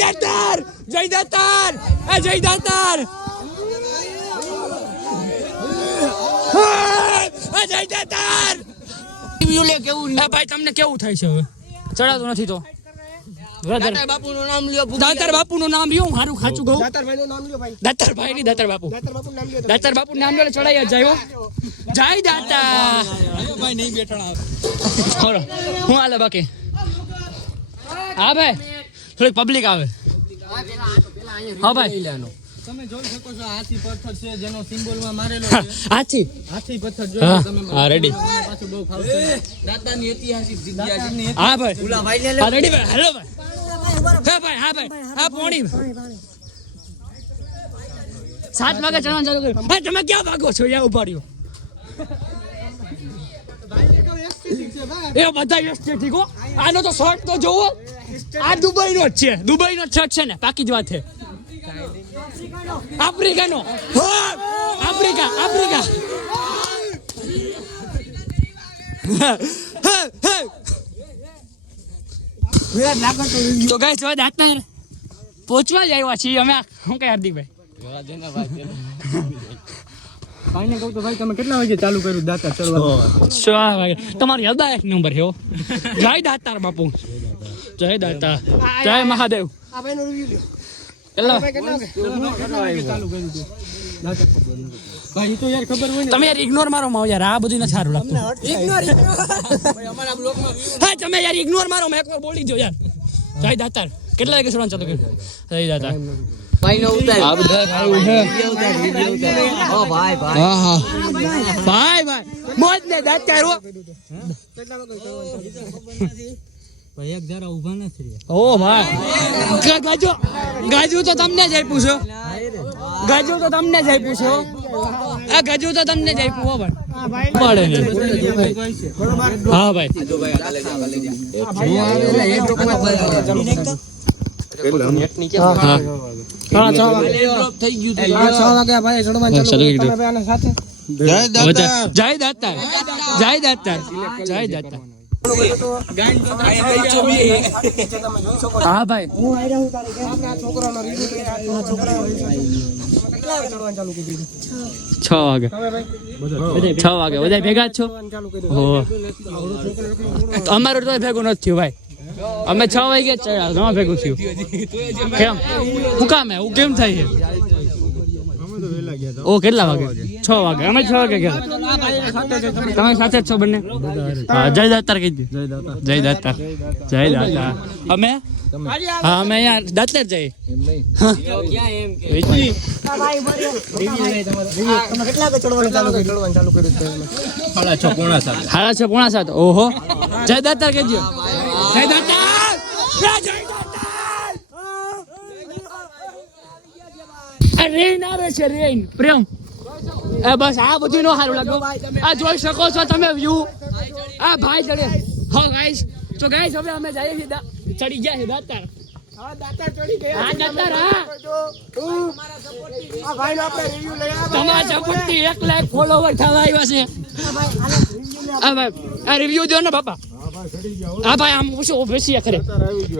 દાતાર જય દાતાર જય દાતાર જય દાતાર કેવું ભાઈ તમને કેવું થાય છે હવે ચડાતું નથી તો દાતાર બાપુનું નામ લ્યો દાતાર બાપુનું નામ લ્યો હું હારું ખાચું કહું દાતારભાઈનું નામ લ્યો ભાઈ દાતારભાઈ ની દાતાર બાપુ દાતાર બાપુનું નામ લ્યો ચડાઈ જાય જય દાતાર ભાઈ નહીં બેઠા હોરો હું હાલે બાકી હા ભાઈ થોડી પબ્લિક આવે હા ભાઈ તમે જોઈ શકો છો હાથી પથ્થર છે જેનો સિમ્બોલ માં મારેલો છે હાથી પથ્થર જોઈ તમે હા રેડી પાછું બહુ ફાવશે દાતાની ઐતિહાસિક જગ્યા છે હા ભાઈ ઉલા ભાઈ લે હા રેડી ભાઈ હેલો ભાઈ હા ભાઈ હા પોણી 7 વાગે ચડવાનું ચાલુ કર્યું હા તમે ક્યાં ભાગો છો યા ઉપાડ્યો એ બધા એસ્ટેટિક હો આનો તો શોર્ટ તો જોવો આ દુબઈનો જ છે દુબઈનો શર્ટ છે ને પાકી જ વાત છે આફ્રિકાનો આફ્રિકા તો ગાઈસ હવે દાતાર પહોંચવા જ આવ્યા છીએ અમે શું કહે હાર્દિકભાઈ ભાઈને કહું તો ભાઈ તમે કેટલા વાગે ચાલુ કર્યું દાતાર ચડવા 6 વાગે તમારી હદા એક નંબર છે હો જય દાતાર બાપુ જય દાતાર જય મહાદેવ આ ભાઈનો રિવ્યુ લ્યો કેટલા ચાલુ કર્યું દાતાર ભાઈ તો યાર ખબર હોય ને તમે યાર ઇગ્નોર મારો માવ યાર આ બધું ન સારું લાગતું ઇગ્નોર ભાઈ અમારા બ્લોગમાં હા તમે યાર ઇગ્નોર મારો મેં એકવાર બોલી દો યાર જય દાતાર કેટલા વાગે ચડવાનું ચાલુ કર્યું જય દાતાર ભાઈ નો ઉતાર આ બધા ભાઈ ઉતાર ઓ ભાઈ હા ભાઈ મોજ ને દાતાર હો કેટલા વાગે ચડવાનું ભાઈ એક જરા ઊભા નથી ઓ ભાઈ ગાજુ તો તમને જ આપ્યું છે ગાજુ તો તમને જ આપ્યું છે આ ગાજુ તો તમને જ આપ્યું હો ભાઈ પડે ને હા ભાઈ જય દાતાર હા ભાઈ હું આયરા હું તારે કેમ આ છોકરાનો રિવ્યુ લે આ છોકરા કેટલા ચડવાનું ચાલુ કરી દીધું 6 વાગે બધા ભેગા છો હો અમારું તો ભેગું નથી થયું ભાઈ અમે 6 વાગે ચડ્યા ન ભેગું થયું કેમ હું કામ હે હું કેમ થાય છે ઓ કેટલા વાગે 6 વાગે અમે 6 વાગે ગયા તમે સાથે જ છો બંને હા જય દાતાર કહી દે જય દાતાર અમે હા અમે યાર દાતાર જઈએ તમે કેટલા વાગે ચડવાનું ચાલુ કર્યું 6:30 ઓહો જય દાતાર કહેજો જય દાતાર રેન આવે છે રેન પ્રેમ બસ આ બધું નો સારું લાગ્યું આ જોઈ શકો છો તમે વ્યૂ આ ભાઈ ચડે હા ગાઈસ તો ગાઈસ હવે અમે જઈએ છીએ ચડી ગયા છે દાતાર હા દાતાર ચડી ગયા હા દાતાર હા આ ભાઈનો આપણે રિવ્યુ લઈ આવ્યા તમારા સપોર્ટથી 1 લાખ ફોલોવર થવા આવ્યા છે આ ભાઈ આ રિવ્યુ દો ને બાપા હા ભાઈ આમ પૂછો ઓફિસિયા કરે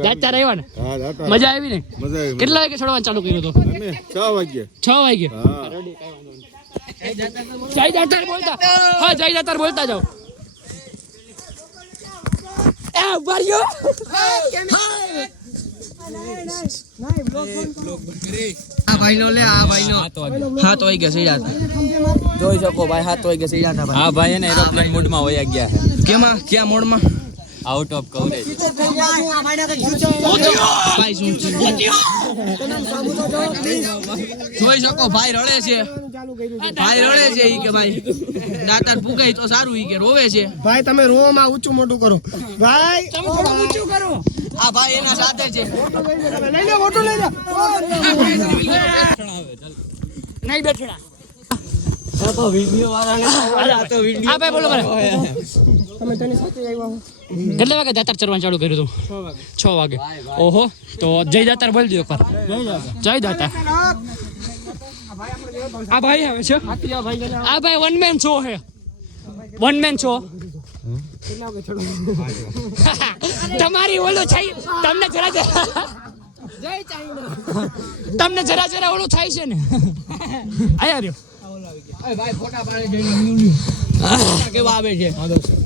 દાતાર આવ્યા ને મજા આવી ને કેટલા વાગે ચડવાનું ચાલુ કર્યું તો 6 વાગે જય દાતાર બોલતા હા જય દાતાર બોલતા જાઓ એ વારિયો આ ભાઈનો લે આ ભાઈનો 7 વાગે સીડા જોઈ શકો ભાઈ 7 વાગે સીડા ભાઈ હા ભાઈ એને એરોપ્લેન મોડમાં વયા ગયા છે કેમાં ક્યાં મોડમાં આઉટ ઓફ કવરેજ જોઈ શકો ભાઈ રડે છે ઈ કે ભાઈ દાતાર ફૂગાય તો સારું ઈ કે રોવે છે ભાઈ તમે રોવામાં ઊંચું મોટું કરો ભાઈ તમે થોડું ઊંચું કરો આ ભાઈ એના સાથે છે લઈ લે ફોટો લઈ લે નહીં બેઠડા આ તો વિડિયો વાળાને આ તો વિડિયો આ ભાઈ બોલો મને તમે તેની સાથે આવ્યા હો કેટલા વાગે દાતાર ચડવાનું ચાલુ કર્યું તું 6 વાગે ઓહો તો જય દાતાર બોલ દો એકવાર જય દાતાર આ ભાઈ આવે છે આ ભાઈ વન મેન શો છે વન મેન શો તમારી ઓલો છે તમને જરા તમને જરા જરા ઓલું થાય છે ને આયા રહ્યો કેવા આવે છે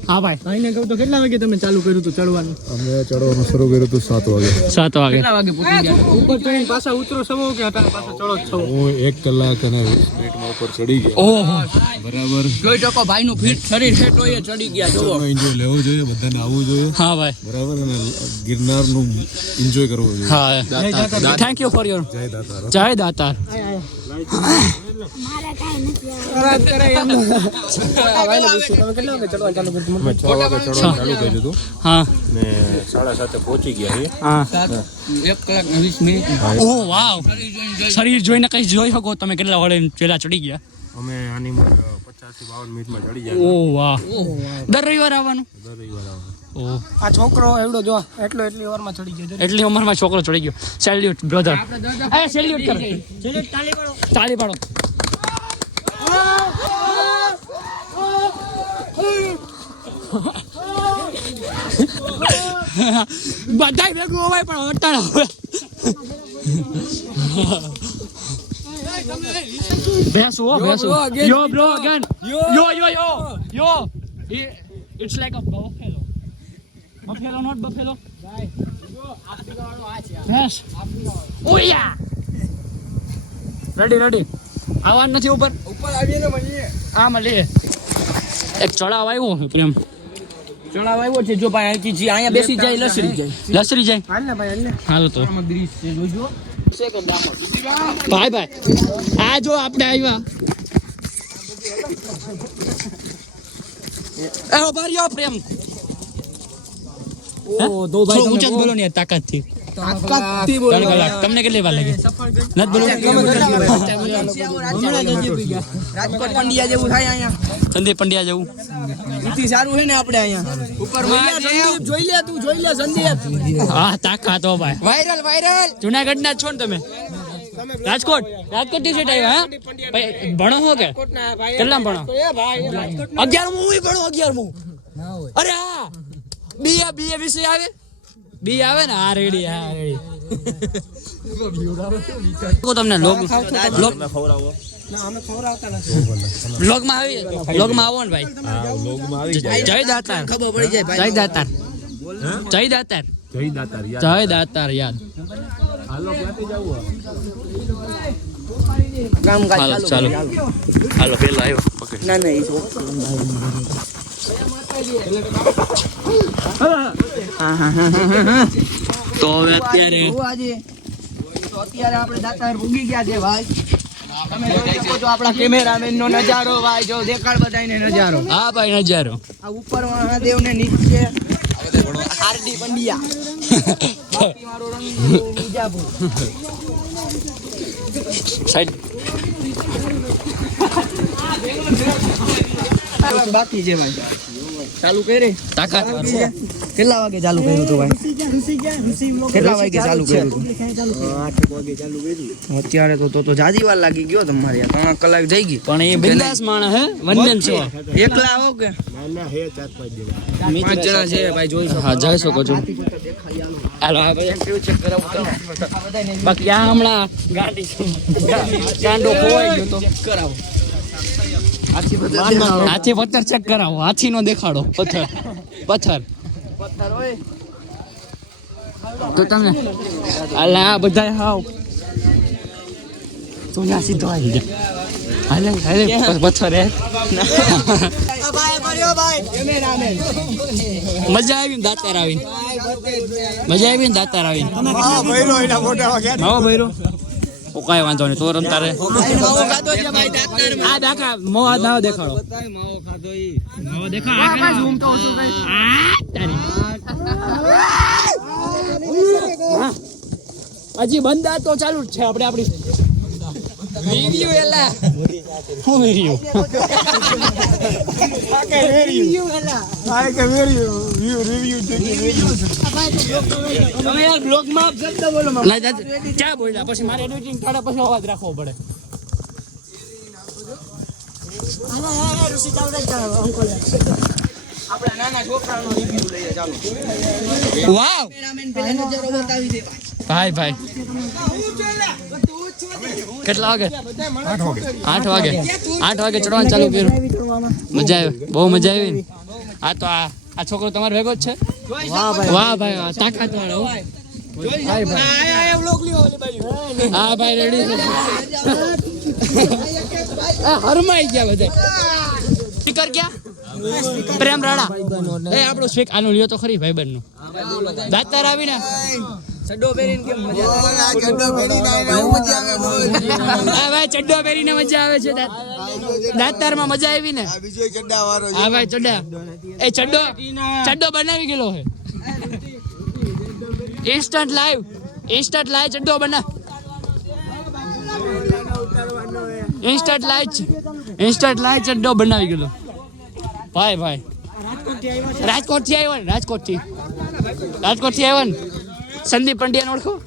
હા ભાઈ ભાઈને કહું તો કેટલા વાગે તમે ચાલુ કર્યું હતું ચડવાનું? અમે ચડવાનું શરૂ કર્યું હતું 7 વાગે. 7 વાગે. કેટલા વાગે પહોંચી ગયા? ઉપર ચડીને પાછા ઉતરો સવો કે અટાણે પાછા ચડો છો? હું 1 કલાક અને 20 મિનિટમાં ઉપર ચડી ગયો. ઓહો બરાબર. જોઈ શકો ભાઈનું ફિટ શરીર છે તો એ ચડી ગયા જો. એન્જોય લેવો જોઈએ, બધાને આવવું જોઈએ. હા ભાઈ બરાબર. અને ગિરનારનું એન્જોય કરવું જોઈએ. હા થેન્ક યુ ફોર યોર જય દાતાર. જય દાતાર. ચાલુ કર્યું હતું હા ને 7:30 પહોંચી ગયા છીએ. હા 1 કલાક ને 20 મિનિટ. ઓહ વાવ. શરીર જોઈને કઈ જોઈ શકો તમે કેટલા વડે પેલા ચડી ગયા? અમે આની 50 થી 52 મિનિટમાં ચડી ગયા. ઓહ વાહ. દર રવિવાર આવવાનું? દર રવિવાર આવવાનું. ઓહ આ છોકરો એવડો જો એટલી ઉંમરમાં ચડી ગયો. એટલી ઉંમરમાં છોકરો ચડી ગયો. Salute brother. એ સેલ્યુટ કરો. સેલ્યુટ તાળી પાડો. તાળી પાડો. બધા ભેગું હોવાય પણ અટાણા હોય. બેસો બેસો. Yo bro again. Yo. It's like a buffalo. Buffalo not buffalo. Yes. Oh yeah. Ready. આવવાનું નથી ઉપર આવીને મળીએ. હા મળીએ. એક ચડાવ આવ્યો પ્રેમ. ચડાવ આવ્યો છે જો ભાઈ અહીંથી જી અહીંયા બેસી જાય લસરી જાય હાલ ને ભાઈ હાલો તો ગ્રીસ છે જોજો સેકન્ડ આપો ભાઈ આ જો આપણે આવ્યા એ બારીઓ પ્રેમ ઓ દો ભાઈ તમે ઊંચા બોલો ને તાકાત થી બોલો તમને કેટલી વાર લાગી નત બોલો રાજકોટ પંડ્યા જેવું થાય અહીંયા સંદીપ પંડ્યા જેવું ઈથી સારું છે ને આપણે અહીંયા ઉપર સંદીપ જોઈ લે સંદીપ હા તાકાત હો ભાઈ વાયરલ જુનાગઢ ના છો ને તમે રાજકોટ થી સેટ આવ્યા હા ભાઈ ભણો હો કે કેટલા ભણો 11મું હું ભણો 11મું અરે હા બીએ વિષય આવે બી આવે ને આ રેડી તમને વ્લોગમાં આવો ને ભાઈ જય દાતાર ખબર પડી જાય ભાઈ જય દાતાર યાદ કામ ચાલો પેલો આવ્યો ના તો હવે અત્યારે આપણે દાતાર ભૂગી ગયા છે ભાઈ તમે જોઈ શકો છો આપણા કેમેરામેન નો નજારો ભાઈ જો દેખાડ બધાને નજારો હા ભાઈ નજારો આ ઉપર મહાદેવ ને નીચે આરડી પંડ્યા બાકી મારો રંગ બીજાપુર સાઈડ બાકી છે ભાઈ ચાલુ કરે તાકાત કેટલા વાગે ચાલુ કર્યું હતું ભાઈ કેટલા વાગે ચાલુ કર્યું હતું 8 વાગે ચાલુ કર્યું અત્યારે તો જાજી વાર લાગી ગયો તમારે 3 કલાક થઈ ગઈ પણ એ બિંદાસ માણસ હે વંદન છો એકલા આવો કે ના હે 4-5 જણા છે ભાઈ જોઈ શકો હા જઈ શકો છો હાલો હા ભાઈ કેવું ચેક કરાવું બાકી આ હમણાં ગાડી ગાંડો ખોવાઈ ગયો તો કરાવો હાથી પથ્થર ચેક કરાવો હાથી નો દેખાડો પથ્થર હોય તો તમને અલા બધા હાવ તું ના સીધો આવી જા હાલે પથ્થર હે મજા આવી ને દાતાર આવીને હા ભૈરો ઓ કાઈ વાંધો નહીં તો રમતા રે આ દાખા મો આ દાવ દેખાડો માવો દેખા ઝૂમ તો ઓછું કઈ હજી બંદા તો ચાલુ જ છે આપણે આપણી રિવ્યુ એલા હું રિવ્યુ તમે યાર બ્લોગ માં શબ્દ બોલો ક્યાં બોલ્યા પછી મારે એડિટિંગ થાય પછી અવાજ રાખવો પડે આપણા નાના છોકરાનો રિવ્યુ લઈએ ચાલો વાવ કેમેરામેન પેલા નજારો બતાવી દે ભાઈ કેટલા વાગે 8 વાગે ચડવાનું ચાલુ કર્યું મજા આવે બહુ મજા આવી ને આ તો આ છોકરો તમારો ભેગો જ છે વાહ ભાઈ તાકાત વાળો હા ભાઈ રેડી છે હરમાઈ ગયા બધા સ્પીકર ક્યાં પ્રેમ રાણા એ આપણો સ્પીક આનું લ્યો તો ખરી ભાઈબંધ નું દાતાર આવીને ચડ્ડો પહેરીને કેમ મજા આવે ભાઈ ચડ્ડો પહેરીને મજા આવે છે દાતાર માં મજા આવી ને હા ભાઈ ચડ્ડો બનાવી ગયેલો છે ઇન્સ્ટન્ટ લાઈવ ચડ્ડો બના ઇન્સ્ટન્ટ લાઈવ ચડ્ડો બનાવી ગયેલો ભાઈ રાજકોટ થી આવ્યો ને સંદીપ પંડ્યા ઓળખો